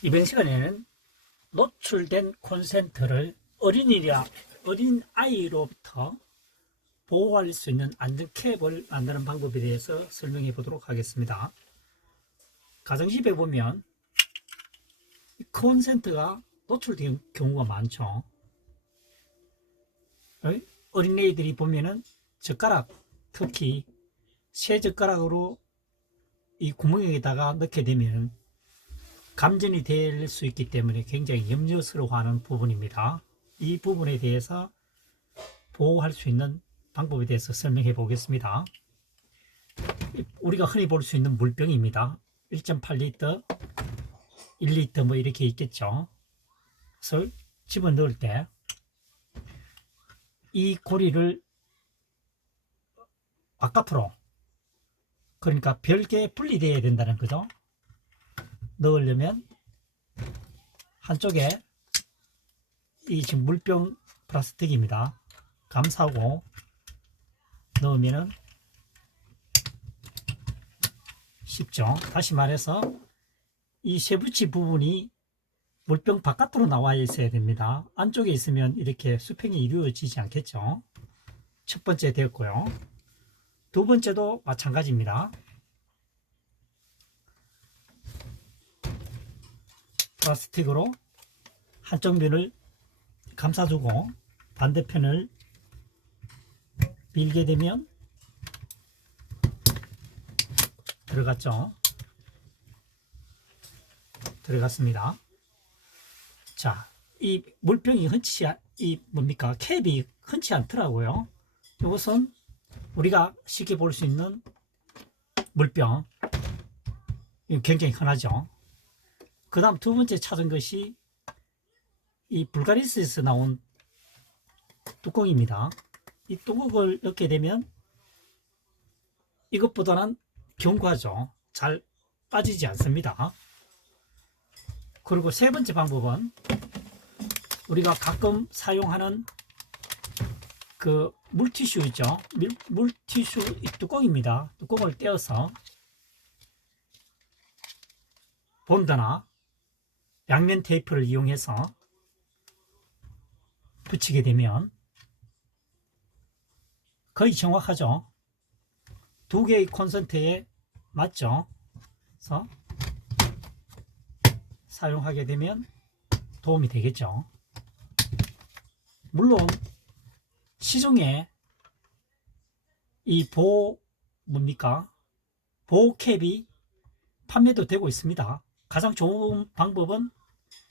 이번 시간에는 노출된 콘센트를 어린 아이로부터 보호할 수 있는 안전 캡을 만드는 방법에 대해서 설명해 보도록 하겠습니다. 가정집에 보면 콘센트가 노출된 경우가 많죠. 어린애들이 보면은 젓가락, 특히 새 젓가락으로 이 구멍에다가 넣게 되면 감전이 될 수 있기 때문에 굉장히 염려스러워하는 부분입니다. 이 부분에 대해서 보호할 수 있는 방법에 대해서 설명해 보겠습니다. 우리가 흔히 볼 수 있는 물병입니다. 1.8리터, 1리터 뭐 이렇게 있겠죠. 그래서 집어넣을 때 이 고리를 바깥으로, 그러니까 별개 분리되어야 된다는 거죠. 넣으려면 한쪽에 이 지금 물병 플라스틱입니다. 감싸고 넣으면은 쉽죠. 다시 말해서 이 쇠붙이 부분이 물병 바깥으로 나와 있어야 됩니다. 안쪽에 있으면 이렇게 수평이 이루어지지 않겠죠. 첫 번째 되었고요. 두 번째도 마찬가지입니다. 플라스틱으로 한쪽 면을 감싸주고 반대편을 밀게 되면 들어갔죠. 들어갔습니다. 자, 이 물병이 캡이 흔치 않더라고요. 이것은 우리가 쉽게 볼 수 있는 물병, 굉장히 흔하죠. 그 다음 두 번째 찾은 것이 이 불가리스에서 나온 뚜껑입니다. 이 뚜껑을 넣게 되면 이것보다는 견고하죠. 잘 빠지지 않습니다. 그리고 세 번째 방법은 우리가 가끔 사용하는 그 물티슈 있죠. 물티슈 이 뚜껑입니다. 뚜껑을 떼어서 본드나 양면 테이프를 이용해서 붙이게 되면 거의 정확하죠. 두 개의 콘센트에 맞죠. 그래서 사용하게 되면 도움이 되겠죠. 물론 시중에 이 보호 캡이 판매도 되고 있습니다. 가장 좋은 방법은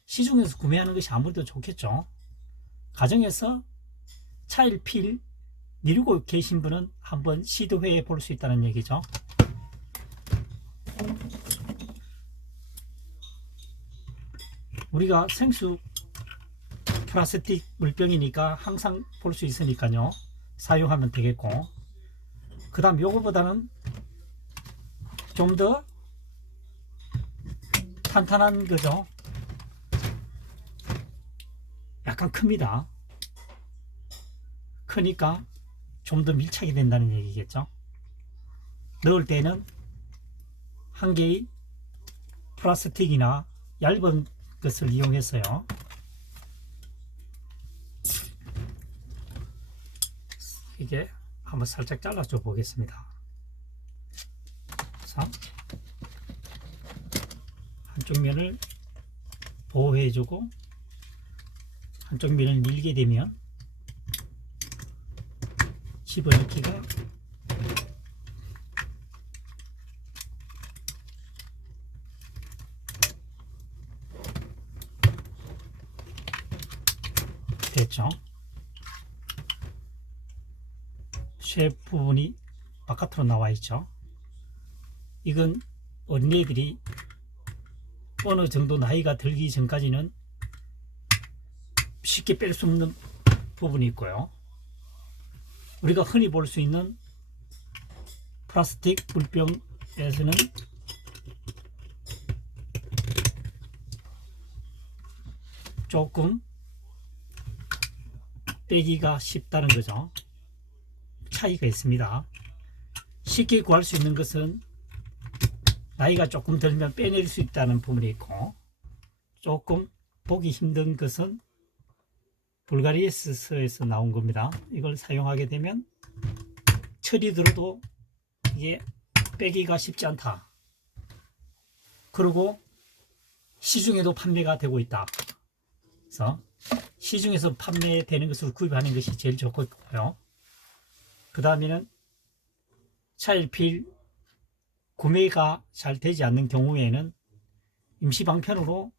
시중에서 구매하는 것이 아무래도 좋겠죠. 가정에서 차일피일 미루고 계신 분은 한번 시도해 볼 수 있다는 얘기죠. 우리가 생수 플라스틱 물병이니까 항상 볼 수 있으니까요. 사용하면 되겠고, 그 다음 요거보다는 좀 더 탄탄한 거죠. 약간 큽니다. 크니까 좀 더 밀착이 된다는 얘기겠죠. 넣을 때는 한 개의 플라스틱이나 얇은 것을 이용해서요. 이게 한번 살짝 잘라줘 보겠습니다. 자, 한쪽 면을 보호해주고 한쪽 면을 밀게 되면 집어넣기가 됐죠. 쇠 부분이 바깥으로 나와 있죠. 이건 어린애들이 어느 정도 나이가 들기 전까지는 쉽게 뺄 수 없는 부분이 있고요. 우리가 흔히 볼 수 있는 플라스틱 물병에서는 조금 빼기가 쉽다는 거죠. 차이가 있습니다. 쉽게 구할 수 있는 것은 나이가 조금 들면 빼낼 수 있다는 부분이 있고, 조금 보기 힘든 것은 불가리아스에서 나온 겁니다. 이걸 사용하게 되면 철이 들어도 이게 빼기가 쉽지 않다. 그리고 시중에도 판매가 되고 있다. 그래서 시중에서 판매되는 것을 구입하는 것이 제일 좋고요. 그 다음에는 차일피일 구매가 잘 되지 않는 경우에는 임시방편으로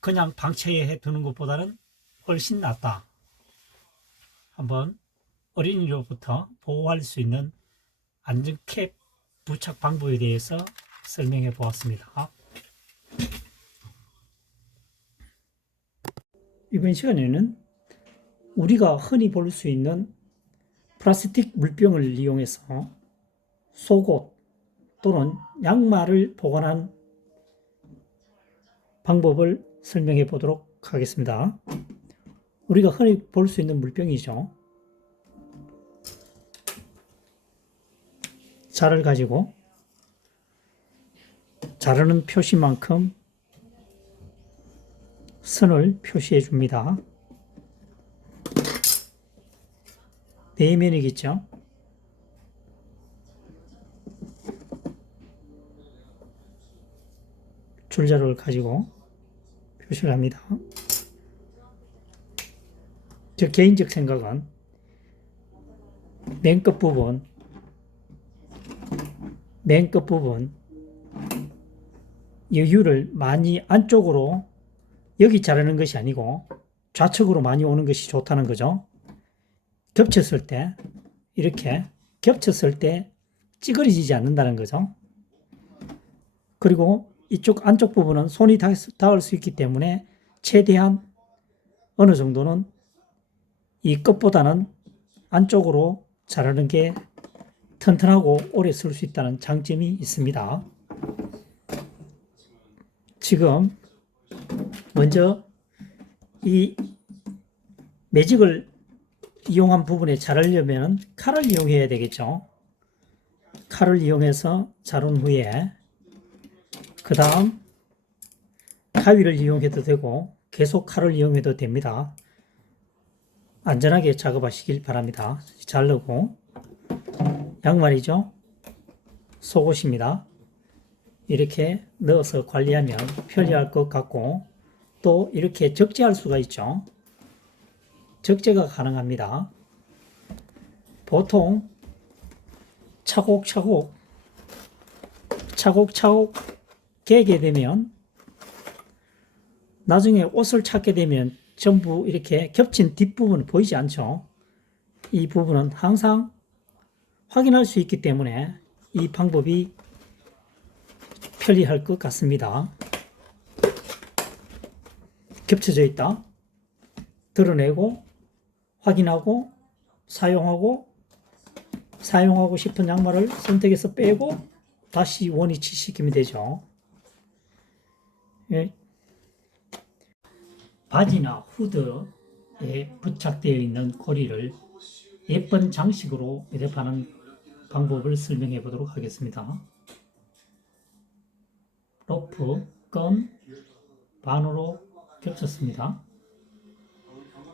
그냥 방치해 두는 것보다는 훨씬 낫다. 한번 어린이로부터 보호할 수 있는 안전캡 부착 방법에 대해서 설명해 보았습니다. 이번 시간에는 우리가 흔히 볼 수 있는 플라스틱 물병을 이용해서 속옷 또는 양말을 보관한 방법을 설명해 보도록 하겠습니다. 우리가 흔히 볼 수 있는 물병이죠. 자를 가지고 자르는 표시만큼 선을 표시해 줍니다. 내면이겠죠. 줄자를 가지고 표시를 합니다. 저 개인적 생각은 맨 끝부분 여유를 많이 안쪽으로 여기 자르는 것이 아니고 좌측으로 많이 오는 것이 좋다는 거죠. 겹쳤을 때 이렇게 겹쳤을 때 찌그러지지 않는다는 거죠. 그리고 이쪽 안쪽 부분은 손이 닿을 수 있기 때문에 최대한 어느 정도는 이 끝보다는 안쪽으로 자르는 게 튼튼하고 오래 쓸 수 있다는 장점이 있습니다. 지금 먼저 이 매직을 이용한 부분에 자르려면 칼을 이용해야 되겠죠. 칼을 이용해서 자른 후에 그 다음 가위를 이용해도 되고 계속 칼을 이용해도 됩니다. 안전하게 작업하시길 바랍니다. 자르고 양말이죠. 속옷입니다. 이렇게 넣어서 관리하면 편리할 것 같고 또 이렇게 적재할 수가 있죠. 적재가 가능합니다. 보통 차곡차곡 개게 되면 나중에 옷을 찾게 되면 전부 이렇게 겹친 뒷부분은 보이지 않죠. 이 부분은 항상 확인할 수 있기 때문에 이 방법이 편리할 것 같습니다. 겹쳐져 있다. 드러내고 확인하고 사용하고 싶은 양말을 선택해서 빼고 다시 원위치 시키면 되죠. 예. 바지나 후드에 부착되어 있는 고리를 예쁜 장식으로 매듭하는 방법을 설명해 보도록 하겠습니다. 로프, 끈, 반으로 겹쳤습니다.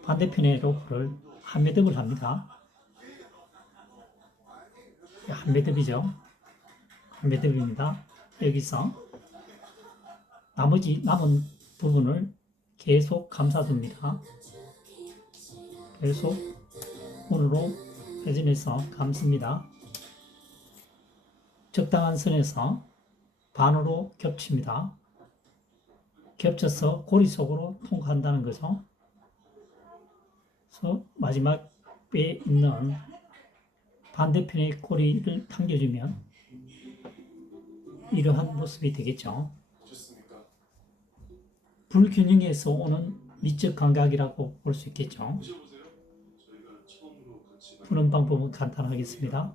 반대편에 로프를 한 매듭을 합니다. 한 매듭이죠. 한 매듭입니다. 여기서 나머지 남은 부분을 계속 감싸줍니다. 계속 손으로 회전해서 감습니다. 적당한 선에서 반으로 겹칩니다. 겹쳐서 고리 속으로 통과한다는 거죠. 그래서 마지막 뼈에 있는 반대편의 고리를 당겨주면 이러한 모습이 되겠죠. 불균형에서 오는 미적 감각이라고 볼 수 있겠죠. 푸는 방법은 간단하겠습니다.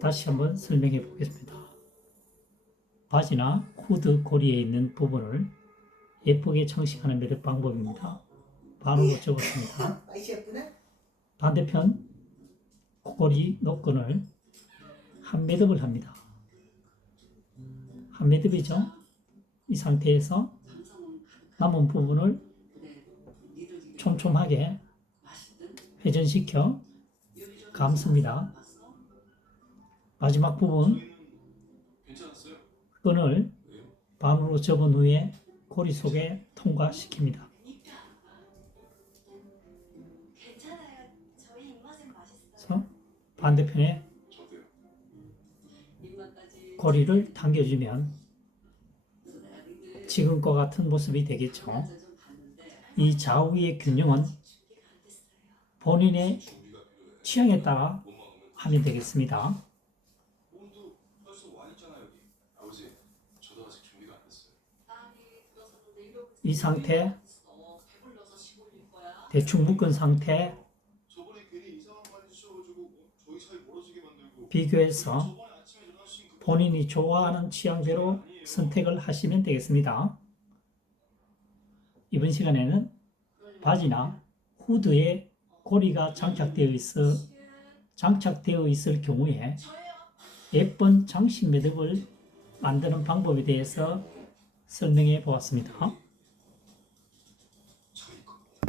다시 한번 설명해 보겠습니다. 바지나 후드 고리에 있는 부분을 예쁘게 장식하는 매듭 방법입니다. 반으로 접었습니다. 반대편 고리 노끈을 한 매듭을 합니다. 매듭이죠. 이 상태에서 남은 부분을 촘촘하게 회전시켜 감습니다. 마지막 부분 끈을 반으로 접은 후에 고리 속에 통과시킵니다. 그래서 반대편에 고리를 당겨주면 지금과 같은 모습이 되겠죠. 이 좌우의 균형은 본인의 취향에 따라 하면 되겠습니다. 이 상태, 대충 묶은 상태 비교해서 본인이 좋아하는 취향대로 선택을 하시면 되겠습니다. 이번 시간에는 바지나 후드에 고리가 장착되어 있을 경우에 예쁜 장식 매듭을 만드는 방법에 대해서 설명해 보았습니다.